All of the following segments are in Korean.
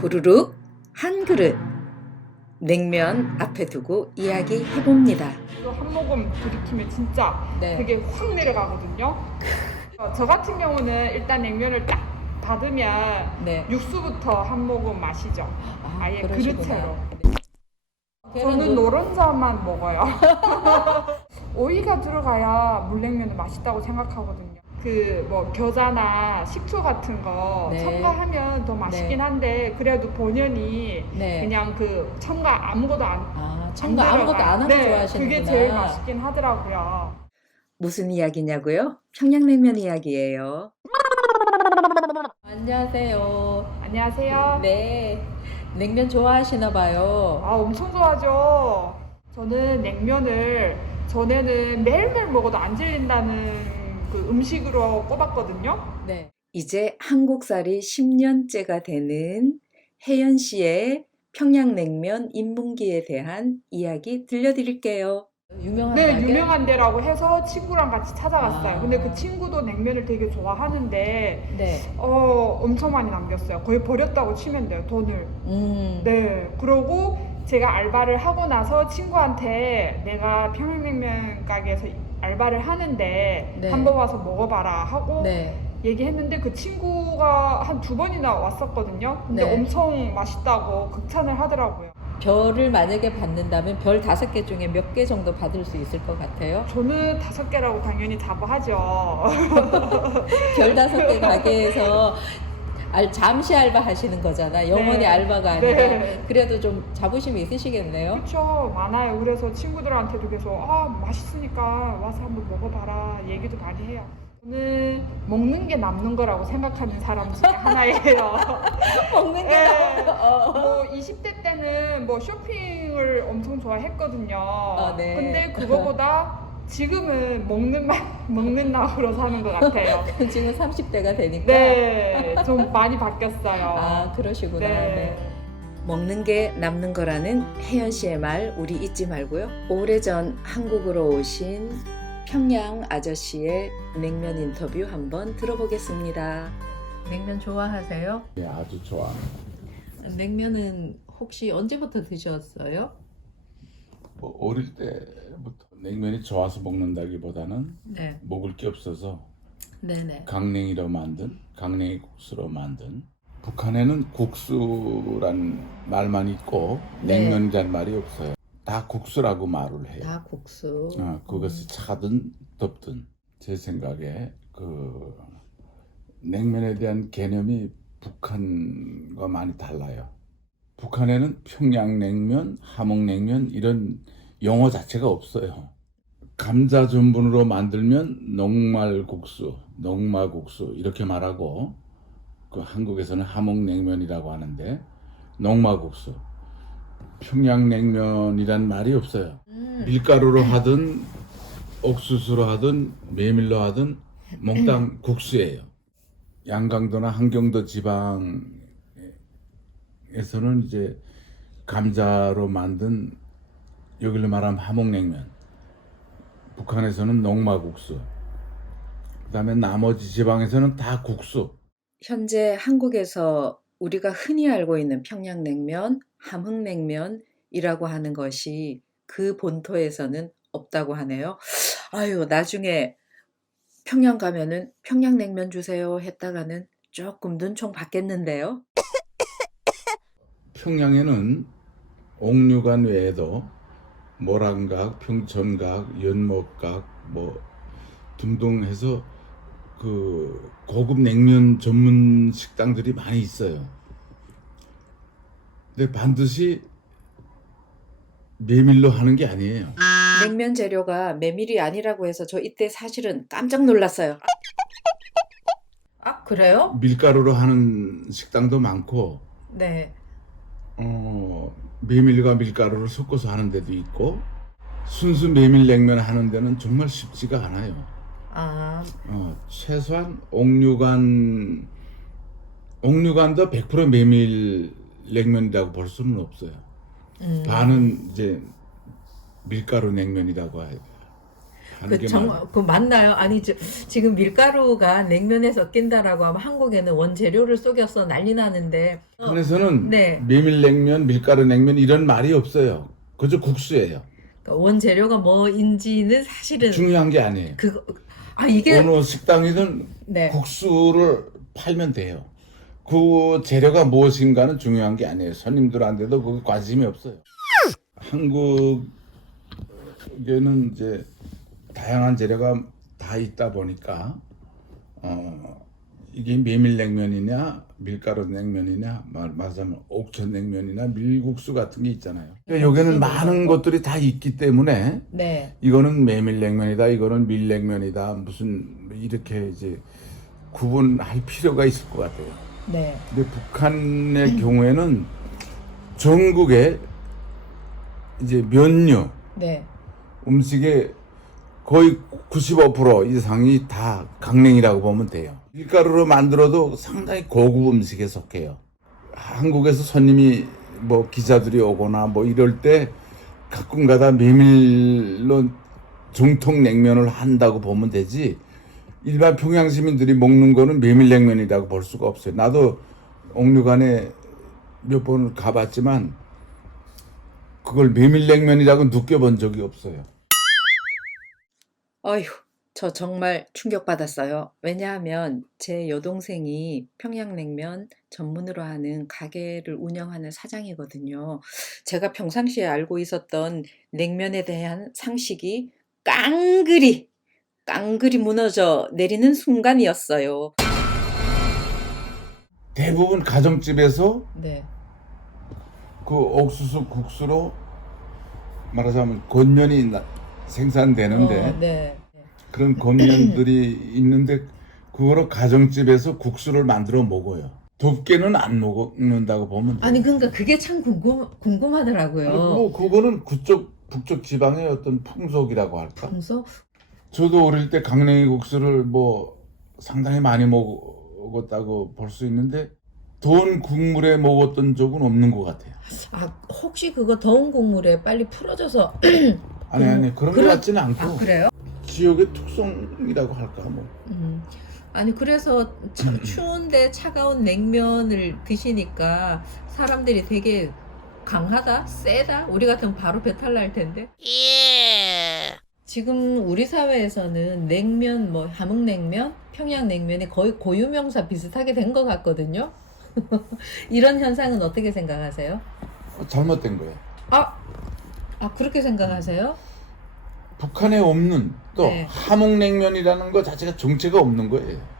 후루룩 한 그릇 냉면 앞에 두고 이야기 해봅니다. 이거 한 모금 들이키면 진짜 네. 되게 확 내려가거든요. 저 같은 경우는 일단 냉면을 딱 받으면 네. 육수부터 한 모금 마시죠. 아예 그러시구나. 그릇째로. 계란도- 저는 노른자만 먹어요. 오이가 들어가야 물냉면은 맛있다고 생각하거든요. 그 뭐 겨자나 식초 같은 거 네. 첨가하면 더 맛있긴 네. 한데 그래도 본연이 네. 그냥 그 첨가 아무것도 안 첨가 아무것도 안 하고 네, 좋아하시는구나. 그게 제일 맛있긴 하더라고요. 무슨 이야기냐고요? 평양냉면 이야기예요. 안녕하세요. 안녕하세요. 네. 냉면 좋아하시나 봐요. 아, 엄청 좋아하죠. 저는 냉면을 전에는 매일매일 먹어도 안 질린다는 그 음식으로 꼽았거든요. 네. 이제 한국살이 10년째가 되는 혜연 씨의 평양냉면 입문기에 대한 이야기 들려드릴게요. 유명한 네, 가게? 유명한 데라고 해서 친구랑 같이 찾아갔어요. 아. 근데 그 친구도 냉면을 되게 좋아하는데 네. 엄청 많이 남겼어요. 거의 버렸다고 치면 돼요, 돈을. 음. 네, 그러고 제가 알바를 하고 나서 친구한테 내가 평양냉면 가게에서 알바를 하는데 네. 한번 와서 먹어봐라 하고 네. 얘기했는데 그 친구가 한 2번이나 왔었거든요. 근데 네. 엄청 맛있다고 극찬을 하더라고요. 별을 만약에 받는다면 별 5개 중에 몇 개 정도 받을 수 있을 것 같아요? 저는 5개라고 당연히 자부하죠. 별 5개 가게에서 잠시 알바 하시는 거잖아. 영원히 네. 알바가 아니라. 네. 그래도 좀 자부심이 있으시겠네요. 그렇죠, 많아요. 그래서 친구들한테도 계속 맛있으니까 와서 한번 먹어봐라 얘기도 많이 해요. 저는 먹는 게 남는 거라고 생각하는 사람 중에 하나예요. 먹는 게 네. 나아. 뭐 20대 때는 뭐 쇼핑을 엄청 좋아했거든요. 네. 근데 그거보다 지금은 먹는 나으로 사는 것 같아요. 지금 30대가 되니까. 네, 좀 많이 바뀌었어요. 아, 그러시구나. 네. 네. 먹는 게 남는 거라는 혜연 씨의 말 우리 잊지 말고요. 오래전 한국으로 오신 평양 아저씨의 냉면 인터뷰 한번 들어보겠습니다. 냉면 좋아하세요? 네, 아주 좋아합니다. 냉면은 혹시 언제부터 드셨어요? 뭐 어릴 때부터 냉면이 좋아서 먹는다기보다는 네. 먹을 게 없어서 네네. 강냉이 국수로 만든. 북한에는 국수란 말만 있고 네. 냉면이란 말이 없어요. 다 국수라고 말을 해요. 다 국수. 그것이 차든 덥든 제 생각에 그 냉면에 대한 개념이 북한과 많이 달라요. 북한에는 평양냉면, 함흥냉면 이런 용어 자체가 없어요. 감자 전분으로 만들면 녹말국수, 녹마국수 이렇게 말하고 그 한국에서는 함흥냉면이라고 하는데 녹마국수, 평양냉면이란 말이 없어요. 밀가루로 하든 옥수수로 하든 메밀로 하든 몽땅 국수예요. 양강도나 한경도 지방에서는 이제 감자로 만든 여기로 말하면 함흥냉면, 북한에서는 녹마국수, 그다음에 나머지 지방에서는 다 국수. 현재 한국에서 우리가 흔히 알고 있는 평양냉면, 함흥냉면이라고 하는 것이 그 본토에서는 없다고 하네요. 아유, 나중에 평양 가면은 평양냉면 주세요 했다가는 조금 눈총 받겠는데요. 평양에는 옥류관 외에도 모란각, 평천각, 연못각 뭐 등등 해서 그 고급 냉면 전문 식당들이 많이 있어요. 근데 반드시 메밀로 하는 게 아니에요. 냉면 재료가 메밀이 아니라고 해서 저 이때 사실은 깜짝 놀랐어요. 아, 그래요? 밀가루로 하는 식당도 많고 네. 메밀과 밀가루를 섞어서 하는 데도 있고 순수 메밀 냉면 하는 데는 정말 쉽지가 않아요. 아, 최소한 옥류관도 100% 메밀 냉면이라고 볼 수는 없어요. 반은 이제 밀가루 냉면이라고 하는 하는 게 맞아요. 그 맞나요? 아니, 지금 밀가루가 냉면에서 낀다라고 하면 한국에는 원재료를 속여서 난리 나는데. 북한에서는 네. 메밀냉면, 밀가루 냉면 이런 말이 없어요. 그저 국수예요. 그러니까 원재료가 뭐인지는 사실은 중요한 게 아니에요. 이게 어느 식당이든 네. 국수를 팔면 돼요. 그 재료가 무엇인가는 중요한 게 아니에요. 손님들한테도 그게 관심이 없어요. 한국에는 이제 다양한 재료가 다 있다 보니까 이게 메밀냉면이냐 밀가루 냉면이냐 말하자면 옥천냉면이나 밀국수 같은 게 있잖아요. 여기는 많은 것들이 다 있기 때문에 네. 이거는 메밀냉면이다, 이거는 밀냉면이다, 무슨 이렇게 이제 구분할 필요가 있을 것 같아요. 네. 근데 북한의 경우에는 전국에 이제 면류 네. 음식의 거의 95% 이상이 다 강냉이라고 보면 돼요. 밀가루로 만들어도 상당히 고급 음식에 속해요. 한국에서 손님이 뭐 기자들이 오거나 뭐 이럴 때 가끔가다 메밀로 정통 냉면을 한다고 보면 되지, 일반 평양 시민들이 먹는 거는 메밀냉면이라고 볼 수가 없어요. 나도 옥류관에 몇 번 가봤지만 그걸 메밀냉면이라고 느껴본 적이 없어요. 어휴, 저 정말 충격받았어요. 왜냐하면 제 여동생이 평양냉면 전문으로 하는 가게를 운영하는 사장이거든요. 제가 평상시에 알고 있었던 냉면에 대한 상식이 깡그리 무너져 내리는 순간이었어요. 대부분 가정집에서 네. 그 옥수수 국수로 말하자면 곤면이 생산되는데 네. 그런 곤면들이 있는데 그거로 가정집에서 국수를 만들어 먹어요. 덥게는 안 먹는다고 보면 돼요. 아니 그러니까 그게 참 궁금하더라고요. 아니, 뭐 그거는 그쪽 북쪽 지방의 어떤 풍속이라고 할까? 그래서 저도 어릴 때 강냉이 국수를 뭐 상당히 많이 먹었다고 볼 수 있는데 더운 국물에 먹었던 적은 없는 것 같아요. 혹시 그거 더운 국물에 빨리 풀어져서 아니 그런 것 같지는 않고 그래요? 지역의 특성이라고 할까 뭐. 아니 그래서 추운데 차가운 냉면을 드시니까 사람들이 되게 강하다, 세다. 우리 같으면 바로 배탈 날 텐데. 지금 우리 사회에서는 냉면, 뭐 함흥냉면, 평양냉면이 거의 고유명사 비슷하게 된 것 같거든요. 이런 현상은 어떻게 생각하세요? 잘못된 거예요. 그렇게 생각하세요? 북한에 없는 또 네. 함흥냉면이라는 거 자체가 정체가 없는 거예요.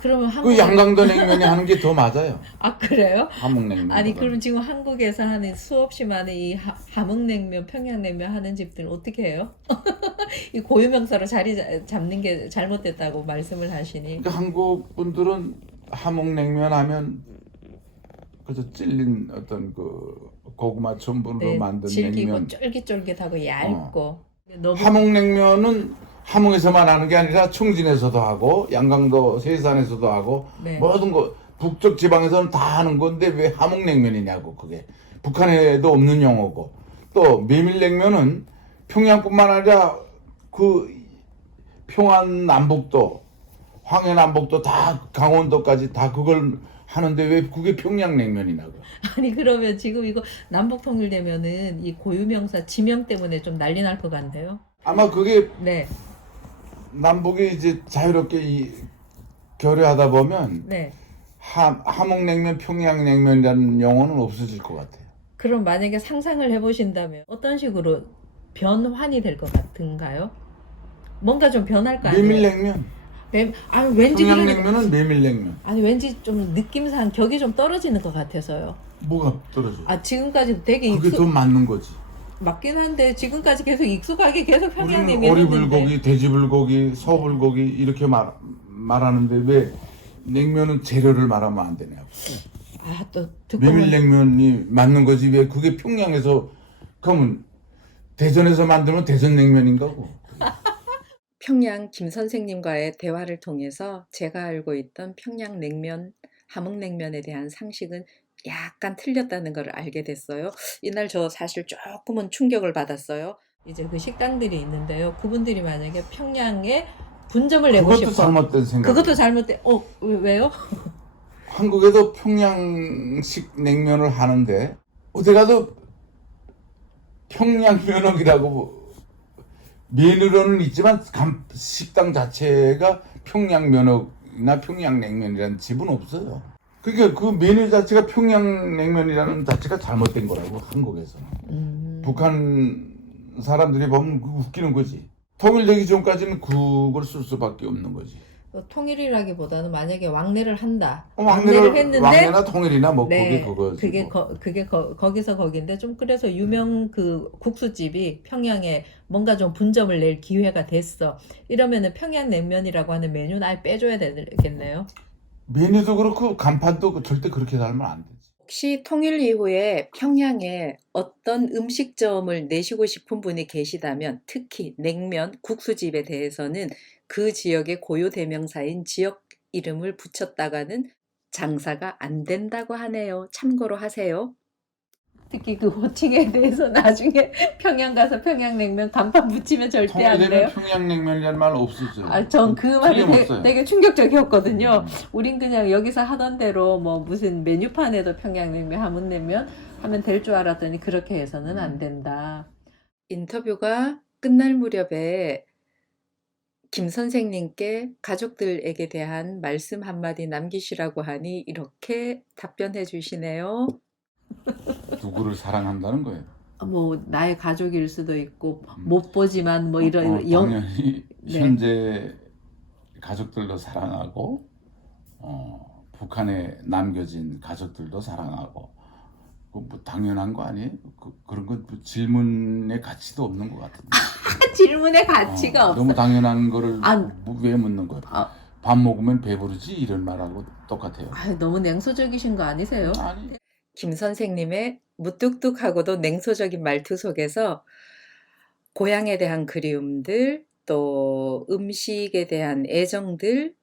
그러면 그 양강도 냉면이 하는 게 더 맞아요. 그래요? 함흥냉면. 아니 그럼 지금 한국에서 하는 수없이 많은 이 함흥냉면, 평양냉면 하는 집들은 어떻게 해요? 이 고유명사로 자리 잡는 게 잘못됐다고 말씀을 하시니. 그러니까 한국 분들은 함흥냉면 하면 그저 찔린 어떤 그 고구마 전분으로 만든 질기고 냉면. 쫄깃쫄깃하고 얇고. 너무 함흥냉면은 함흥에서만 하는 게 아니라 충진에서도 하고 양강도 세산에서도 하고 네. 모든 거 북쪽 지방에서는 다 하는 건데 왜 함흥냉면이냐고. 그게 북한에도 없는 용어고, 또 메밀냉면은 평양뿐만 아니라 그 평안 남북도 황해 남북도 다 강원도까지 다 그걸 하는데 왜 그게 평양냉면이냐고. 아니 그러면 지금 이거 남북 통일되면은 이 고유명사 지명 때문에 좀 난리 날 것 같네요. 아마 그게 네. 남북이 이제 자유롭게 교류하다 보면 네. 함흥냉면, 평양냉면이라는 용어는 없어질 것 같아요. 그럼 만약에 상상을 해보신다면 어떤 식으로 변환이 될 것 같은가요? 뭔가 좀 변할 거 아니에요? 메밀냉면, 왠지 평양냉면은 메밀냉면. 왠지 좀 느낌상 격이 좀 떨어지는 것 같아서요. 뭐가 떨어져요? 지금까지 되게 그게 더 맞는 거지. 맞긴 한데 지금까지 계속 익숙하게 계속 우리는 평양냉면 오리불고기, 돼지불고기, 소불고기 이렇게 말하는데 왜 냉면은 재료를 말하면 안 되냐고. 또 듣고 보니 메밀냉면이 맞는 거지 왜 그게 평양에서 그러면 대전에서 만들면 대전냉면인가고. 평양 김 선생님과의 대화를 통해서 제가 알고 있던 평양냉면, 함흥냉면에 대한 상식은 약간 틀렸다는 걸 알게 됐어요. 이날 저 사실 조금은 충격을 받았어요. 이제 그 식당들이 있는데요. 그분들이 만약에 평양에 분점을 내고 그것도 싶어. 잘못된 생각. 그것도 잘못돼. 왜요? 한국에도 평양식 냉면을 하는데 어디 가도 평양면허기라고 메뉴로는 있지만 식당 자체가 평양면허나 평양냉면이라는 집은 없어요. 그러니까 그 메뉴 자체가 평양냉면이라는 자체가 잘못된 거라고 한국에서는. 북한 사람들이 보면 웃기는 거지. 통일되기 전까지는 그걸 쓸 수밖에 없는 거지. 통일이라기보다는 만약에 왕래를 한다. 왕래를 했는데 왕래나 통일이나 뭐 네, 그거지. 그게 거기서 거긴데 좀 그래서 유명 그 국수집이 평양에 뭔가 좀 분점을 낼 기회가 됐어. 이러면은 평양냉면이라고 하는 메뉴는 아예 빼줘야 되겠네요. 메뉴도 그렇고 간판도 절대 그렇게 달면 안 되지. 혹시 통일 이후에 평양에 어떤 음식점을 내시고 싶은 분이 계시다면 특히 냉면, 국수집에 대해서는 그 지역의 고유 대명사인 지역 이름을 붙였다가는 장사가 안 된다고 하네요. 참고로 하세요. 특히 그 호칭에 대해서 나중에 평양 가서 평양냉면 간판 붙이면 절대 안 돼요. 통일되면 평양냉면이라는 말 없었죠. 전 그 말이 틀림없어요. 되게 충격적이었거든요. 우린 그냥 여기서 하던 대로 뭐 무슨 메뉴판에도 평양냉면, 함흥냉면 하면 될 줄 알았더니 그렇게 해서는 안 된다. 인터뷰가 끝날 무렵에 김 선생님께 가족들에게 대한 말씀 한마디 남기시라고 하니 이렇게 답변해 주시네요. 누구를 사랑한다는 거예요. 뭐 나의 가족일 수도 있고 못 보지만 뭐 이런 당연히 네. 현재 가족들도 사랑하고 북한에 남겨진 가족들도 사랑하고 뭐 당연한 거 아니에요? 그런 건 질문의 가치도 없는 것 같은데. 질문의 가치가 없어. 너무 당연한 거를 아. 왜 묻는 거예요? 아. 밥 먹으면 배부르지 이런 말하고 똑같아요. 너무 냉소적이신 거 아니세요? 아니 김 선생님의 무뚝뚝하고도 냉소적인 말투 속에서 고향에 대한 그리움들 또 음식에 대한 애정들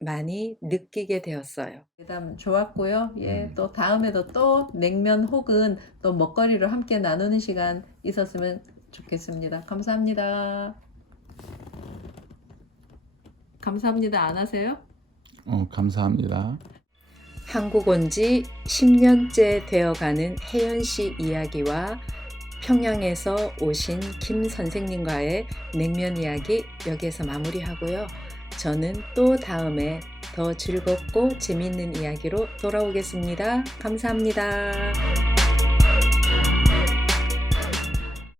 많이 느끼게 되었어요. 대담 좋았고요. 또 다음에도 또 냉면 혹은 또 먹거리를 함께 나누는 시간 있었으면 좋겠습니다. 감사합니다. 감사합니다. 안 하세요? 감사합니다. 한국 온 지 10년째 되어가는 혜연 씨 이야기와 평양에서 오신 김 선생님과의 냉면 이야기 여기에서 마무리하고요. 저는 또 다음에 더 즐겁고 재미있는 이야기로 돌아오겠습니다. 감사합니다.